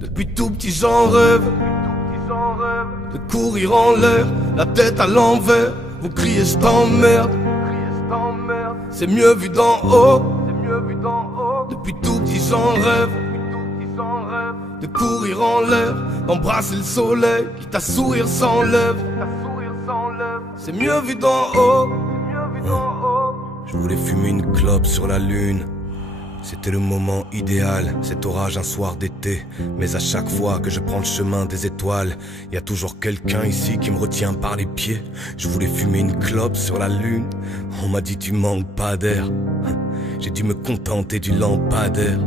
Depuis tout petit j'en rêve de courir en l'air, la tête à l'envers. Vous criez je t'emmerde, c'est mieux vu d'en haut. Depuis tout petit j'en rêve de courir en l'air, d'embrasser le soleil, quitte à sourire sans lèvres. C'est mieux vu d'en haut. Je voulais fumer une clope sur la lune. C'était le moment idéal, cet orage un soir d'été. Mais à chaque fois que je prends le chemin des étoiles, y a toujours quelqu'un ici qui me retient par les pieds. Je voulais fumer une clope sur la lune. On m'a dit tu manques pas d'air. J'ai dû me contenter du lampadaire.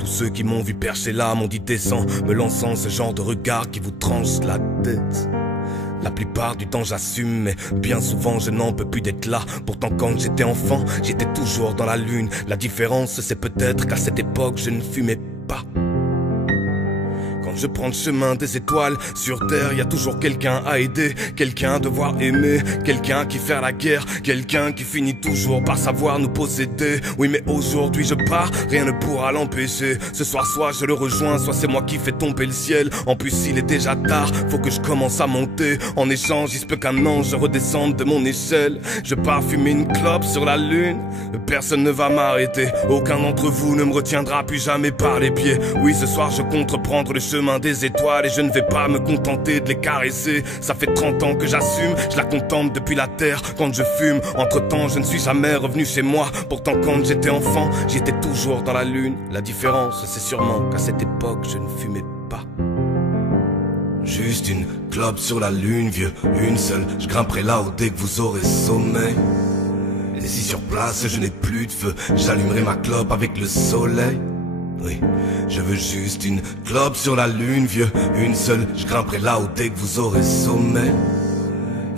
Tous ceux qui m'ont vu percher là m'ont dit descends, me lançant ce genre de regard qui vous tranche la tête. La plupart du temps j'assume, mais bien souvent je n'en peux plus d'être là. Pourtant quand j'étais enfant, j'étais toujours dans la lune. La différence c'est peut-être qu'à cette époque je ne fumais pas. Quand je prends le chemin des étoiles, sur terre y a toujours quelqu'un à aider, quelqu'un à devoir aimer, quelqu'un qui fait la guerre, quelqu'un qui finit toujours par savoir nous posséder. Oui mais aujourd'hui je pars, rien ne pourra l'empêcher. Ce soir soit je le rejoins, soit c'est moi qui fais tomber le ciel. En plus il est déjà tard, faut que je commence à monter. En échange il se peut qu'un ange redescende de mon échelle. Je pars fumer une clope sur la lune, personne ne va m'arrêter. Aucun d'entre vous ne me retiendra plus jamais par les pieds. Oui ce soir je compte reprendre le chemin des étoiles et je ne vais pas me contenter de les caresser. Ça fait 30 ans que j'assume, je la contemple depuis la terre quand je fume. Entre temps je ne suis jamais revenu chez moi. Pourtant quand j'étais enfant, j'étais toujours dans la lune. La différence c'est sûrement qu'à cette époque je ne fumais pas. Juste une clope sur la lune vieux, une seule. Je grimperai là-haut dès que vous aurez sommeil. Et si sur place je n'ai plus de feu, j'allumerai ma clope avec le soleil. Oui, je veux juste une clope sur la lune, vieux, une seule. Je grimperai là-haut dès que vous aurez sommeil.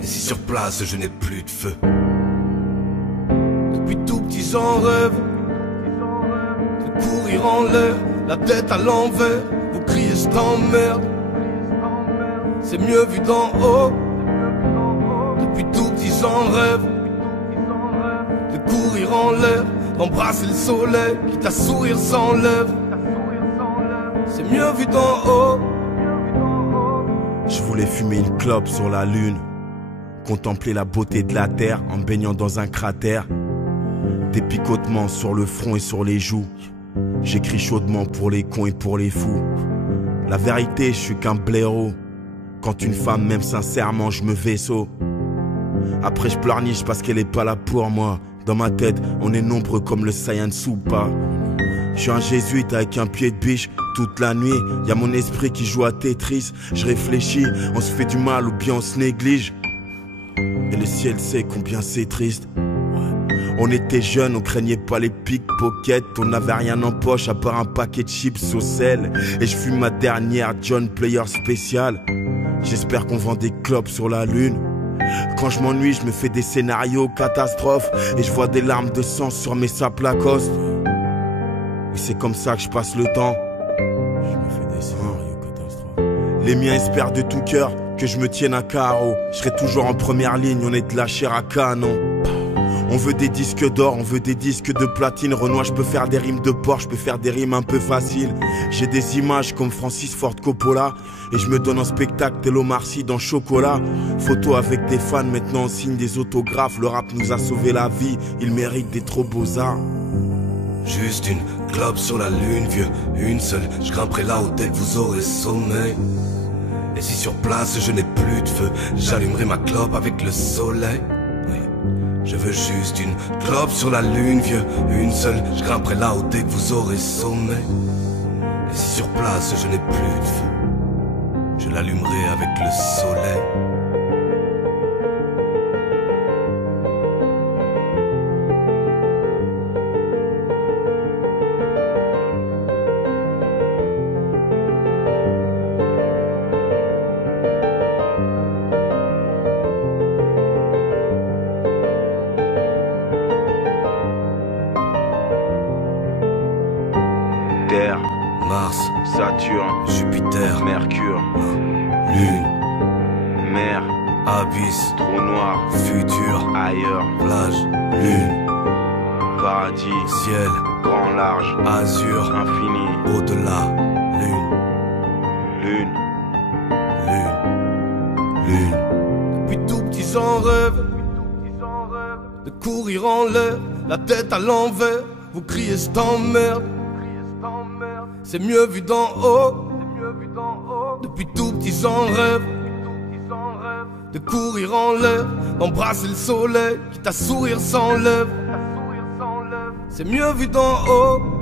Et si sur place je n'ai plus de feu. Depuis tout petit j'en rêve de courir en l'air, la tête à l'envers. Vous criez je t'emmerde, c'est mieux vu d'en haut. Depuis tout petit j'en rêve de courir en l'air, d'embrasser le soleil, quitte à sourire sans lèvres. C'est mieux vu d'en haut. Je voulais fumer une clope sur la lune, contempler la beauté de la terre en baignant dans un cratère. Des picotements sur le front et sur les joues. J'écris chaudement pour les cons et pour les fous. La vérité, je suis qu'un blaireau. Quand une femme m'aime sincèrement, je me vaisseau. Après je pleurniche parce qu'elle est pas là pour moi. Dans ma tête, on est nombreux comme le Saiyan Soupa. Je suis un jésuite avec un pied de biche. Toute la nuit, y a mon esprit qui joue à Tetris. Je réfléchis, on se fait du mal ou bien on se néglige. Et le ciel sait combien c'est triste. On était jeunes, on craignait pas les pickpockets. On n'avait rien en poche à part un paquet de chips au sel. Et je fume ma dernière John Player spéciale. J'espère qu'on vend des clopes sur la lune. Quand je m'ennuie, je me fais des scénarios catastrophes. Et je vois des larmes de sang sur mes sapes Lacoste. Et c'est comme ça que je passe le temps. Je me fais des scénarios catastrophes. Les miens espèrent de tout cœur que je me tienne à carreau. Je serai toujours en première ligne, on est de la chair à canon. On veut des disques d'or, on veut des disques de platine. Renoir, je peux faire des rimes de porc, je peux faire des rimes un peu faciles. J'ai des images comme Francis Ford Coppola. Et je me donne en spectacle tel Omar Sy dans Chocolat. Photo avec des fans, maintenant on signe des autographes. Le rap nous a sauvé la vie, il mérite des trop beaux-arts. Juste une clope sur la lune, vieux, une seule. Je grimperai là-haut dès que vous aurez sommeil. Et si sur place je n'ai plus de feu, j'allumerai ma clope avec le soleil. Oui, je veux juste une clope sur la lune, vieux, une seule. Je grimperai là-haut dès que vous aurez sommeil. Et si sur place je n'ai plus de feu, je l'allumerai avec le soleil. Terre, Mars, Saturne, Jupiter, Mercure, Lune, mer, abysse, trou noir, futur, ailleurs, plage, lune, paradis, ciel, grand large, azur, infini. au-delà, lune. Lune, lune, lune. Depuis tout petit j'en rêve de courir en l'air, la tête à l'envers. Vous criez je t'emmerde, c'est mieux vu d'en haut. Depuis tout petit j'en rêve de courir en l'air, d'embrasser le soleil, quitte à sourire sans lèvres. C'est mieux vu d'en haut.